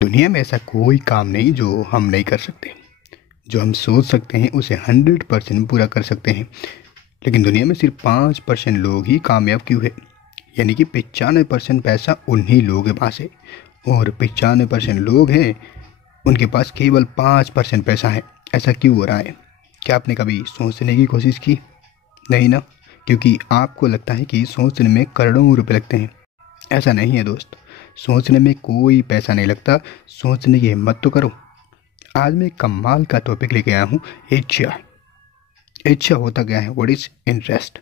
दुनिया में ऐसा कोई काम नहीं जो हम नहीं कर सकते। जो हम सोच सकते हैं उसे 100% पूरा कर सकते हैं। लेकिन दुनिया में सिर्फ 5% लोग ही कामयाब क्यों है? यानी कि 95% पैसा उन्हीं लोगों के पास है और 95% लोग हैं उनके पास केवल 5% पैसा है। ऐसा क्यों हो रहा है? क्या आपने कभी सोचने की कोशिश की? नहीं ना, क्योंकि आपको लगता है कि सोचने में करोड़ों रुपए लगते हैं। ऐसा नहीं है दोस्त, सोचने में कोई पैसा नहीं लगता। सोचने की हिम्मत तो करो। आज मैं कमाल का टॉपिक लेके आया हूँ, इच्छा। इच्छा होता क्या है? What is interest?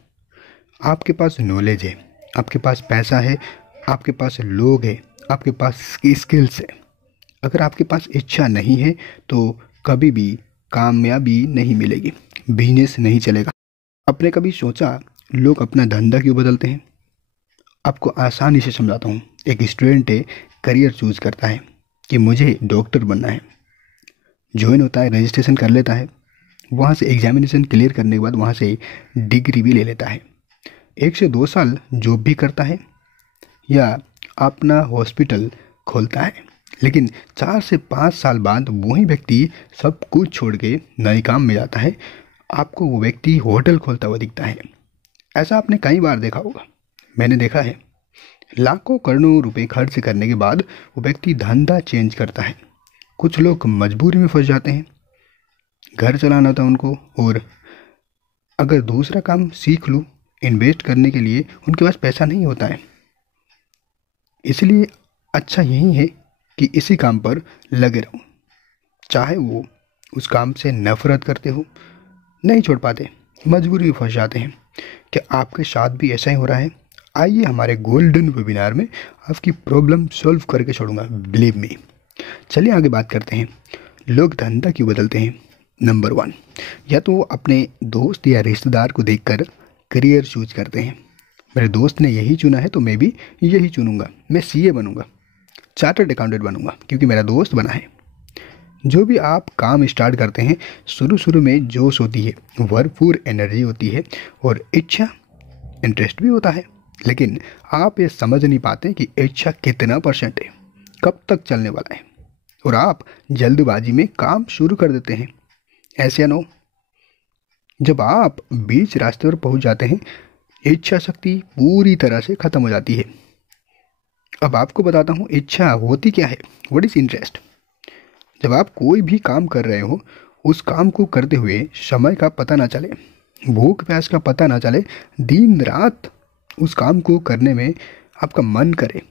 आपके पास नॉलेज है, आपके पास पैसा है, आपके पास लोग हैं, आपके पास स्किल्स है। अगर आपके पास इच्छा नहीं है तो कभी भी कामयाबी नहीं मिलेगी, बिजनेस नहीं चलेगा। आपने कभी सोचा लोग अपना धंधा क्यों बदलते हैं? आपको आसानी से समझाता हूँ। एक स्टूडेंट है, करियर चूज करता है कि मुझे डॉक्टर बनना है। ज्वाइन होता है, रजिस्ट्रेशन कर लेता है, वहाँ से एग्जामिनेशन क्लियर करने के बाद वहाँ से डिग्री भी ले लेता है। 1 से 2 साल जॉब भी करता है या अपना हॉस्पिटल खोलता है। लेकिन 4 से 5 साल बाद वही व्यक्ति सब कुछ छोड़ के नए काम में जाता है। आपको वो व्यक्ति होटल खोलता हुआ दिखता है। ऐसा आपने कई बार देखा होगा, मैंने देखा है। लाखों करोड़ों रुपए खर्च करने के बाद वो व्यक्ति धंधा चेंज करता है। कुछ लोग मजबूरी में फंस जाते हैं, घर चलाना था उनको, और अगर दूसरा काम सीख लूँ इन्वेस्ट करने के लिए उनके पास पैसा नहीं होता है। इसलिए अच्छा यही है कि इसी काम पर लगे रहो, चाहे वो उस काम से नफरत करते हो, नहीं छोड़ पाते, मजबूरी में फंस जाते हैं। क्या आपके साथ भी ऐसा ही हो रहा है? आइए हमारे गोल्डन वेबिनार में आपकी प्रॉब्लम सॉल्व करके छोड़ूंगा, बिलीव मी। चलिए आगे बात करते हैं। लोग धंधा क्यों बदलते हैं? नंबर 1, या तो वो अपने दोस्त या रिश्तेदार को देखकर करियर चूज करते हैं। मेरे दोस्त ने यही चुना है तो मैं भी यही चुनूंगा, मैं सीए बनूंगा, चार्टर्ड अकाउंटेंट बनूंगा क्योंकि मेरा दोस्त बना है। जो भी आप काम स्टार्ट करते हैं, शुरू शुरू में जोश होती है, भरपूर एनर्जी होती है और इच्छा, इंटरेस्ट भी होता है। लेकिन आप ये समझ नहीं पाते कि इच्छा कितना परसेंट है, कब तक चलने वाला है, और आप जल्दबाजी में काम शुरू कर देते हैं। ऐसे नो, जब आप बीच रास्ते पर पहुंच जाते हैं, इच्छा शक्ति पूरी तरह से खत्म हो जाती है। अब आपको बताता हूँ इच्छा होती क्या है, व्हाट इज इंटरेस्ट। जब आप कोई भी काम कर रहे हो, उस काम को करते हुए समय का पता ना चले, भूख प्यास का पता ना चले, दिन रात उस काम को करने में आपका मन करे,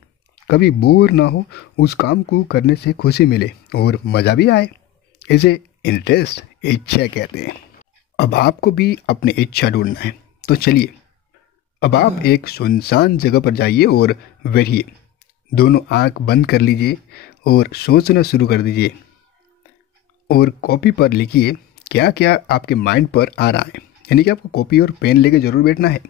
कभी बोर ना हो, उस काम को करने से खुशी मिले और मज़ा भी आए, इसे इंटरेस्ट, इच्छा कहते हैं। अब आपको भी अपनी इच्छा ढूंढना है, तो चलिए अब आप एक सुनसान जगह पर जाइए और बैठिए, दोनों आंख बंद कर लीजिए और सोचना शुरू कर दीजिए, और कॉपी पर लिखिए क्या क्या आपके माइंड पर आ रहा है। यानी कि आपको कॉपी और पेन लेके जरूर बैठना है।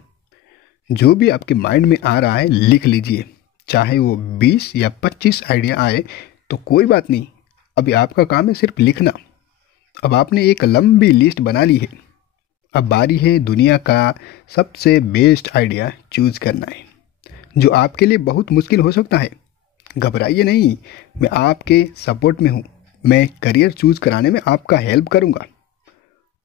जो भी आपके माइंड में आ रहा है लिख लीजिए, चाहे वो 20 या 25 आइडिया आए तो कोई बात नहीं। अभी आपका काम है सिर्फ लिखना। अब आपने एक लंबी लिस्ट बना ली है, अब बारी है दुनिया का सबसे बेस्ट आइडिया चूज करना है, जो आपके लिए बहुत मुश्किल हो सकता है। घबराइए नहीं, मैं आपके सपोर्ट में हूँ। मैं करियर चूज कराने में आपका हेल्प करूँगा।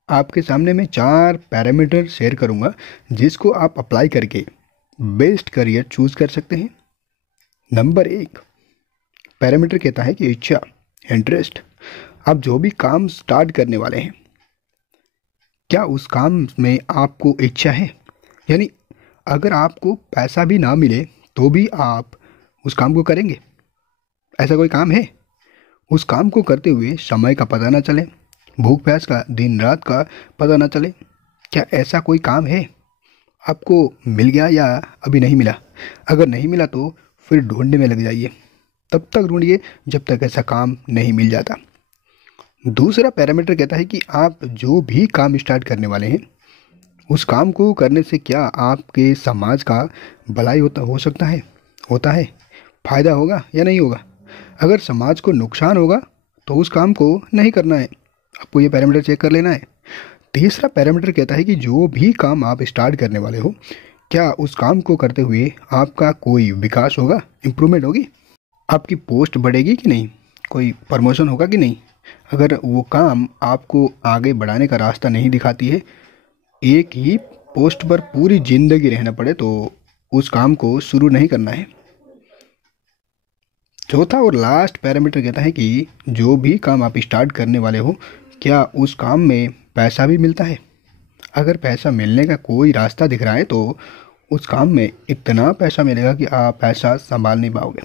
आपके सामने मैं 4 पैरामीटर शेयर करूँगा जिसको आप अप्लाई करके बेस्ट करियर चूज कर सकते हैं। नंबर 1 पैरामीटर कहता है कि इच्छा, इंटरेस्ट। आप जो भी काम स्टार्ट करने वाले हैं, क्या उस काम में आपको इच्छा है? यानी अगर आपको पैसा भी ना मिले तो भी आप उस काम को करेंगे? ऐसा कोई काम है? उस काम को करते हुए समय का पता ना चले, भूख प्यास का, दिन रात का पता ना चले। क्या ऐसा कोई काम है? आपको मिल गया या अभी नहीं मिला? अगर नहीं मिला तो फिर ढूंढने में लग जाइए, तब तक ढूंढिए जब तक ऐसा काम नहीं मिल जाता। दूसरा पैरामीटर कहता है कि आप जो भी काम स्टार्ट करने वाले हैं, उस काम को करने से क्या आपके समाज का भलाई हो सकता है, होता है, फायदा होगा या नहीं होगा। अगर समाज को नुकसान होगा तो उस काम को नहीं करना है। आपको ये पैरामीटर चेक कर लेना है। तीसरा पैरामीटर कहता है कि जो भी काम आप स्टार्ट करने वाले हो, क्या उस काम को करते हुए आपका कोई विकास होगा, इम्प्रूवमेंट होगी, आपकी पोस्ट बढ़ेगी कि नहीं, कोई प्रमोशन होगा कि नहीं। अगर वो काम आपको आगे बढ़ाने का रास्ता नहीं दिखाती है, एक ही पोस्ट पर पूरी ज़िंदगी रहना पड़े, तो उस काम को शुरू नहीं करना है। चौथा और लास्ट पैरामीटर कहता है कि जो भी काम आप स्टार्ट करने वाले हो, क्या उस काम में पैसा भी मिलता है। अगर पैसा मिलने का कोई रास्ता दिख रहा है तो उस काम में इतना पैसा मिलेगा कि आप पैसा संभाल नहीं पाओगे,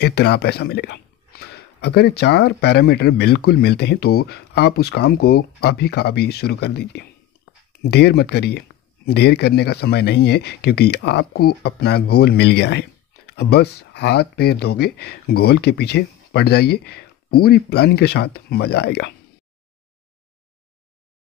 इतना पैसा मिलेगा। अगर ये 4 पैरामीटर बिल्कुल मिलते हैं तो आप उस काम को अभी का अभी शुरू कर दीजिए। देर मत करिए, देर करने का समय नहीं है, क्योंकि आपको अपना गोल मिल गया है। अब बस हाथ पैर धोके गोल के पीछे पड़ जाइए, पूरी प्लानिंग के साथ मज़ा आएगा।